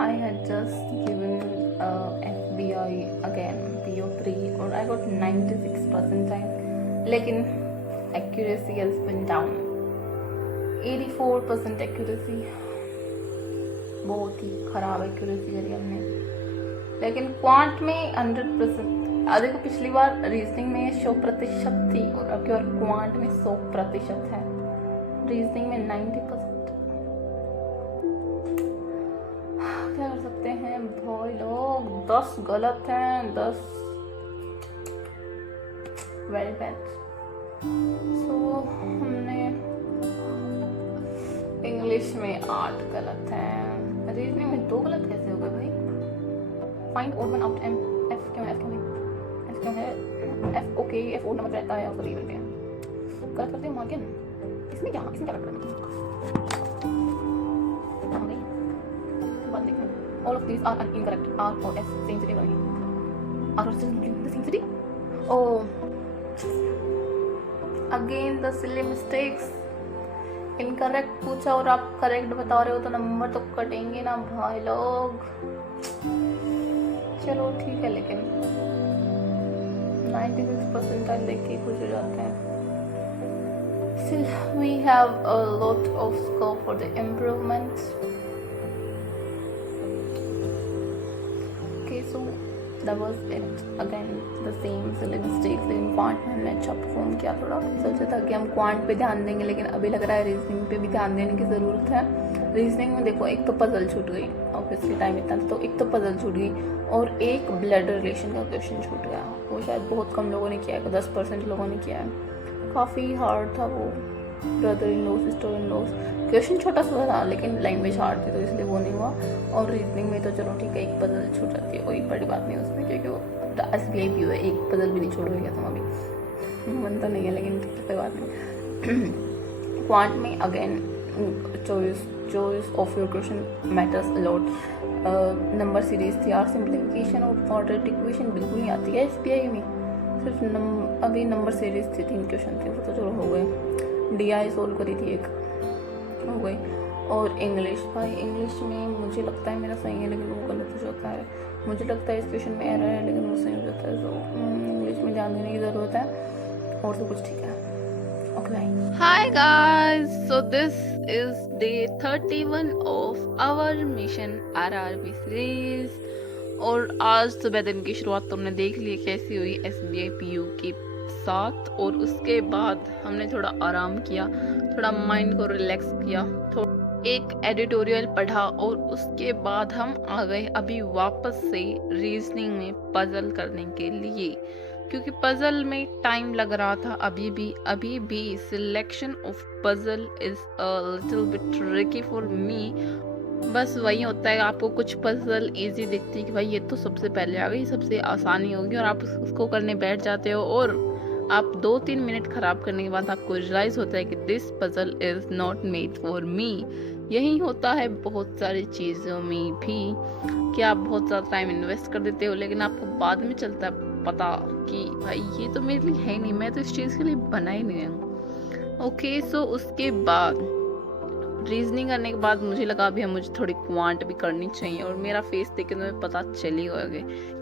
I had just given FBI again PO3 और I got 96 percentile, लेकिन accuracy has been down 84% accuracy। बहुत ही खराब accuracy करी हमने। लेकिन क्वांट में 100%। देखो पिछली बार रीजनिंग में 100% थी और अब की बार क्वांट में 100% है, रीजनिंग में 90%। क्या कर सकते हैं भाई लोग, 10 गलत हैं, 10 वेरी बैड। सो हमने इंग्लिश में 8 गलत हैं, रीजनिंग में 2 गलत कैसे हो गए भाई? Find odd one out M. F क्यों है? एफ क्यों है? F okay, F odd number रहता है और इवन पे गलत करते हो मार्किन। इसमें क्या गलत करते हैं? बात देखें, all of these are incorrect. R और S same city नहीं, R और S the same city? Oh, again the silly mistakes. Incorrect पूछा और आप करेक्ट बता रहे हो तो नंबर तो कटेंगे ना भाई लोग। चलो ठीक है, लेकिन 96% देख के खुश हो जाते हैं। Still we have a lot of scope for the improvement. Okay, so that was it. Again the same silly mistakes, लेकिन क्वांट में हमने अच्छा परफॉर्म किया। थोड़ा सोचा था कि हम क्वांट पे ध्यान देंगे, लेकिन अभी लग रहा है रीजनिंग पे भी ध्यान देने की ज़रूरत है। रीजनिंग में देखो, एक तो पजल छूट गई, ऑब्वियसली टाइम इतना था, तो एक तो पजल छूट गई और एक ब्लड रिलेशन का क्वेश्चन छूट गया। वो शायद बहुत कम लोगों ने किया है, 10% लोगों ने किया है। काफ़ी हार्ड था वो, brother in loss, sister in loss. Question छोटा सा था लेकिन लैंग्वेज हार्ड थी, तो इसलिए वो नहीं हुआ। और रीजनिंग में तो चलो ठीक है, एक पजल छूट जाती है, कोई बड़ी बात नहीं उसमें, क्योंकि वो SBI भी हुआ है, एक पजल भी नहीं छोड़ गया तुम अभी, मन तो नहीं है, लेकिन ठीक है कोई बात नहीं। क्वांट में again choice of your question matters a lot. Number series थी, आर सिंप्लीफिकेशन और क्वाड्रेटिक इक्वेशन बिल्कुल नहीं आती है SBI में, सिर्फ अभी नंबर सीरीज थी, 3 क्वेश्चन थे, वो तो चलो हो गए। DI सोल्व करी थी, एक हो गई। और इंग्लिश, भाई इंग्लिश में मुझे लगता है मेरा सही है लेकिन वो गलत हो जाता है। मुझे लगता है इस क्वेश्चन में एरर है लेकिन वो सही हो जाता है, तो इंग्लिश में ध्यान देने की ज़रूरत है, और तो कुछ ठीक है। Okay bye. Hi guys, so this is day 31 of our mission RRB series. और आज सुबह दिन की शुरुआत तुमने देख ली कैसी हुई SBI PU के साथ, और उसके बाद हमने थोड़ा आराम किया, थोड़ा माइंड को रिलैक्स किया, एक एडिटोरियल पढ़ा, और उसके बाद हम आ गए अभी वापस से रीजनिंग में पजल करने के लिए, क्योंकि पजल में टाइम लग रहा था। अभी भी selection of puzzle is a little bit tricky for me. बस वही होता है, आपको कुछ पजल इजी दिखती है कि भाई ये तो सबसे पहले आ गई, सबसे आसानी होगी, और आप उसको करने बैठ जाते हो, और आप 2-3 मिनट खराब करने के बाद आपको रियलाइज होता है कि this puzzle is not made for me. यही होता है बहुत सारी चीज़ों में भी, कि आप बहुत ज़्यादा टाइम इन्वेस्ट कर देते हो, लेकिन आपको बाद में चलता है पता कि भाई ये तो मेरे लिए है नहीं, मैं तो इस चीज़ के लिए बना ही नहीं हूँ। ओके, सो उसके बाद रीजनिंग करने के बाद मुझे लगा अभी मुझे थोड़ी क्वांट भी करनी चाहिए, और मेरा फेस देख के तुम्हें पता चल ही होगा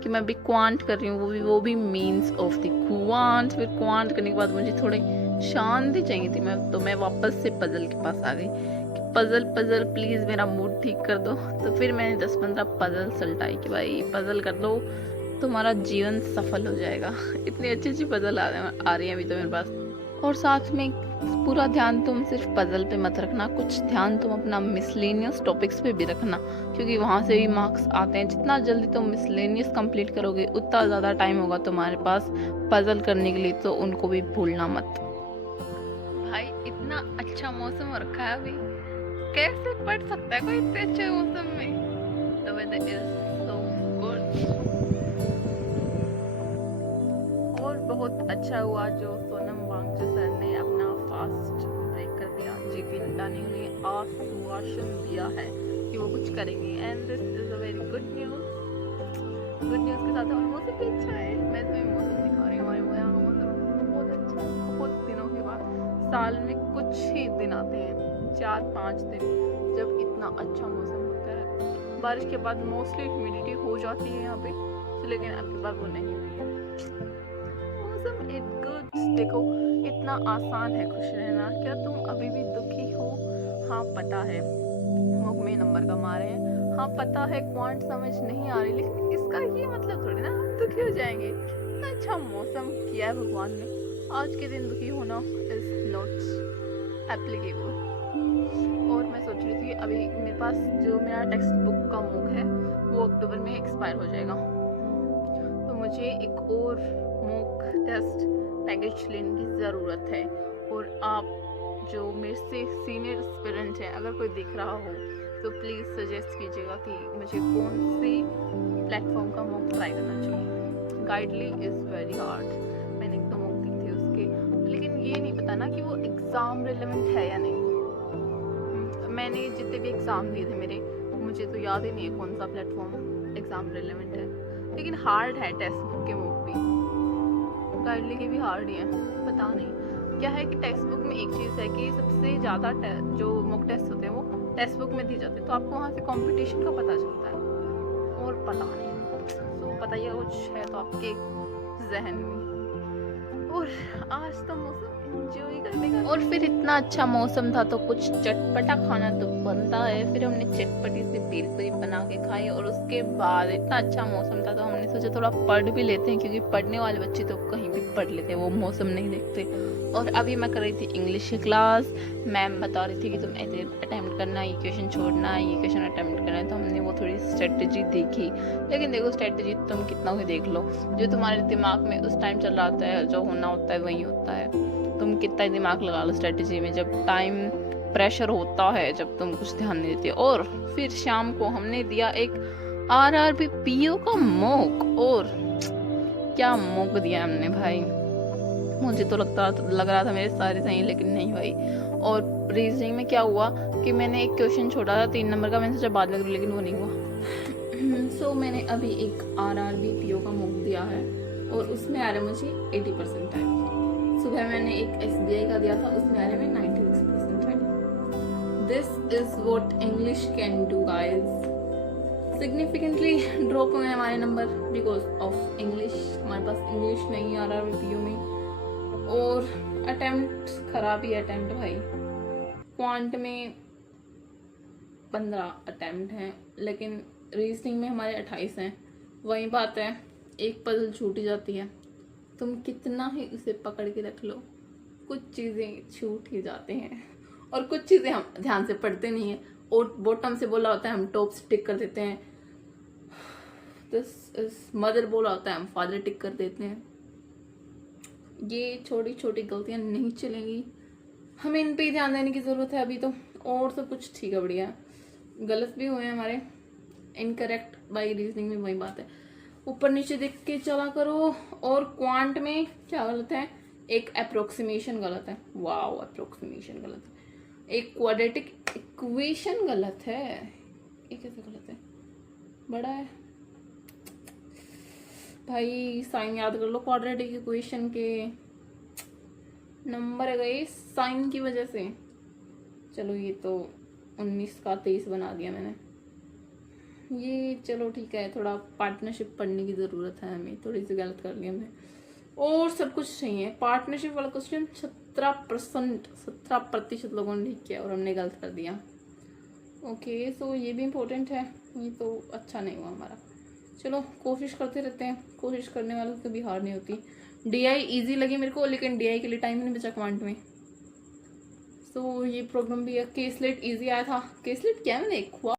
कि मैं अभी क्वांट कर रही हूँ, वो भी मीन्स ऑफ द क्वांट। फिर क्वांट करने के बाद मुझे थोड़ी शांति चाहिए थी, मैं वापस से पजल के पास आ गई कि पजल प्लीज़ मेरा मूड ठीक कर दो। तो फिर मैंने 10-15 पजल सल्टाई कि भाई पजल कर दो, तुम्हारा जीवन सफल हो जाएगा। इतनी अच्छी पजल आ रही है अभी तो मेरे पास। और साथ में पूरा ध्यान तुम सिर्फ पजल पे मत रखना, कुछ ध्यान तुम अपना मिसलेनियस टॉपिक्स पे भी रखना, क्योंकि वहाँ से भी मार्क्स आते हैं। जितना जल्दी तुम मिसलेनियस कंप्लीट करोगे उतना ज़्यादा टाइम होगा तुम्हारे पास पजल करने के लिए, तो उनको भी भूलना मत। भाई इतना अच्छा मौसम रखा है अभी, कैसे पढ़ सकता है कोई इतने अच्छे मौसम में? The weather is so good। और बहुत अच्छा हुआ जो सोनम वांगचू सर ने अपना फास्ट ब्रेक कर दिया, JP नड्डा ने उन्हें आश्वासन दिया है कि वो कुछ करेंगे, and this is a very good news. के साथ हमारा मौसम भी अच्छा है। मैं तुम्हें मौसम दिखा रही हूँ, हमारे यहाँ का मौसम बहुत अच्छा है। बहुत दिनों के बाद, साल में कुछ ही दिन आते हैं, 4-5 दिन, जब इतना अच्छा मौसम होता है। बारिश के बाद मोस्टली ह्यूमिडिटी हो जाती है यहाँ पे, लेकिन आपके पास वो नहीं हुई है। मौसम इट गुड। देखो इतना आसान है खुश रहना, क्या तुम अभी भी दुखी हो? हाँ पता है मुख में नंबर कम आ रहे हैं, हाँ पता है क्वांट समझ नहीं आ रही, लेकिन इसका ये मतलब थोड़ी ना हम दुखी हो जाएंगे। इतना अच्छा मौसम किया है भगवान ने, आज के दिन दुखी होना इज नॉट एप्लीकेबल। और मैं सोच रही थी अभी मेरे पास जो मेरा टेक्स्ट बुक का मुक है वो अक्टूबर में एक्सपायर हो जाएगा, तो मुझे एक और मुक टेस्ट पैकेज लेने की ज़रूरत है। और आप जो मेरे से सीनियर एस्पिरेंट हैं, अगर कोई दिख रहा हो तो प्लीज़ सजेस्ट कीजिएगा कि मुझे कौन से प्लेटफॉर्म का मुक ट्राई करना चाहिए। गाइडली इज़ वेरी हार्ड, मैंने एक दो मुक दी थे उसके, लेकिन ये नहीं पता ना कि वो एग्ज़ाम रिलेवेंट है या नहीं। मैंने जितने भी एग्ज़ाम दिए थे मेरे, मुझे तो याद ही नहीं है कौन सा प्लेटफॉर्म एग्ज़ाम रिलेवेंट है, लेकिन हार्ड है टेक्स्ट बुक के मुक भी, गाइडली के भी हार्ड ही है। पता नहीं क्या है कि टेक्स्ट बुक में एक चीज़ है कि सबसे ज़्यादा जो मॉक टेस्ट होते हैं वो टेक्स्ट बुक में दिए जाते हैं, तो आपको वहाँ से कंपटीशन का पता चलता है। और पता नहीं तो पता ही कुछ है तो आपके जहन में। और आज तो मौसम एंजॉय करने का, और फिर इतना अच्छा मौसम था तो कुछ चटपटा खाना तो बनता है। फिर हमने चटपटी से भेलपूरी बना के खाई, और उसके बाद इतना अच्छा मौसम था तो हमने सोचा थोड़ा पढ़ भी लेते हैं, क्योंकि पढ़ने वाले बच्चे तो कहीं भी पढ़ लेते हैं, वो मौसम नहीं देखते। और अभी मैं कर रही थी इंग्लिश की क्लास, मैम बता रही थी कि तुम ऐसे अटैम्प्ट करना, ये क्वेश्चन छोड़ना, ये क्वेश्चन अटैम्प्ट करना है, तो हमने वो थोड़ी स्ट्रेटजी देखी। लेकिन देखो स्ट्रेटजी तुम कितना भी देख लो, जो तुम्हारे दिमाग में उस टाइम चल रहा होता है, जो होना होता है वही होता है। तुम कितना ही दिमाग लगा लो स्ट्रेटजी में, जब टाइम प्रेशर होता है, जब तुम कुछ ध्यान नहीं देते। और फिर शाम को हमने दिया एक RRB PO का मॉक, और क्या मॉक दिया हमने भाई, मुझे तो लग रहा था मेरे सारे सही, लेकिन नहीं भाई। और रीजनिंग में क्या हुआ कि मैंने एक क्वेश्चन छोड़ा था 3 नंबर का, मैंने सोचा बाद में, लेकिन वो नहीं हुआ। सो मैंने अभी एक RRB PO का मॉक दिया है, और उसमें आ रहा है मुझे 80% है। सुबह मैंने एक SBI का दिया था, उसमें आ रहे में 96% है। This is what English can do guys. Significantly drop हुए हमारे नंबर बिकॉज ऑफ इंग्लिश, हमारे पास इंग्लिश नहीं आ रहा RRB में। और अटेम्प्ट खराब ही अटेम्प्ट भाई, क्वांट में 15 अटेम्प्ट हैं, लेकिन रीजनिंग में हमारे 28 हैं। वही बात है, एक पजल छूट ही जाती है, तुम कितना ही उसे पकड़ के रख लो, कुछ चीज़ें छूट ही जाते हैं। और कुछ चीज़ें हम ध्यान से पढ़ते नहीं हैं, और बॉटम से बोला होता है हम टॉप से टिक कर देते हैं, दिस इज मदर बोला होता है हम फादर टिक कर देते हैं। ये छोटी छोटी गलतियां नहीं चलेंगी, हमें इन पे ही ध्यान देने की ज़रूरत है अभी तो। और सब कुछ ठीक है, बढ़िया। गलत भी हुए हैं हमारे, इनकरेक्ट बाई रीजनिंग में वही बात है, ऊपर नीचे देख के चला करो। और क्वांट में क्या गलत है, एक अप्रोक्सीमेशन गलत है, वाओ अप्रोक्सीमेशन गलत है, एक क्वाड्रेटिक इक्वेशन गलत है, ये कैसे गलत है, बड़ा है भाई। साइन याद कर लो, क्वाड्रेटिक इक्वेशन के नंबर गए साइन की वजह से। चलो ये तो 19 का 23 बना दिया मैंने, ये चलो ठीक है, थोड़ा पार्टनरशिप पढ़ने की ज़रूरत है हमें, थोड़ी सी गलत कर लिया हमने। और सब कुछ सही है, पार्टनरशिप वाला क्वेश्चन 17% लोगों ने ठीक किया और हमने गलत कर दिया। ओके सो ये भी इम्पोर्टेंट है, ये तो अच्छा नहीं हुआ हमारा। चलो कोशिश करते रहते हैं, कोशिश करने वालों की कभी हार नहीं होती। DI ईजी लगी मेरे को, लेकिन DI के लिए टाइम नहीं बचा क्वांट में। सो ये प्रॉब्लम भी है। केसलेट ईजी आया था, केसलेट क्या मैंने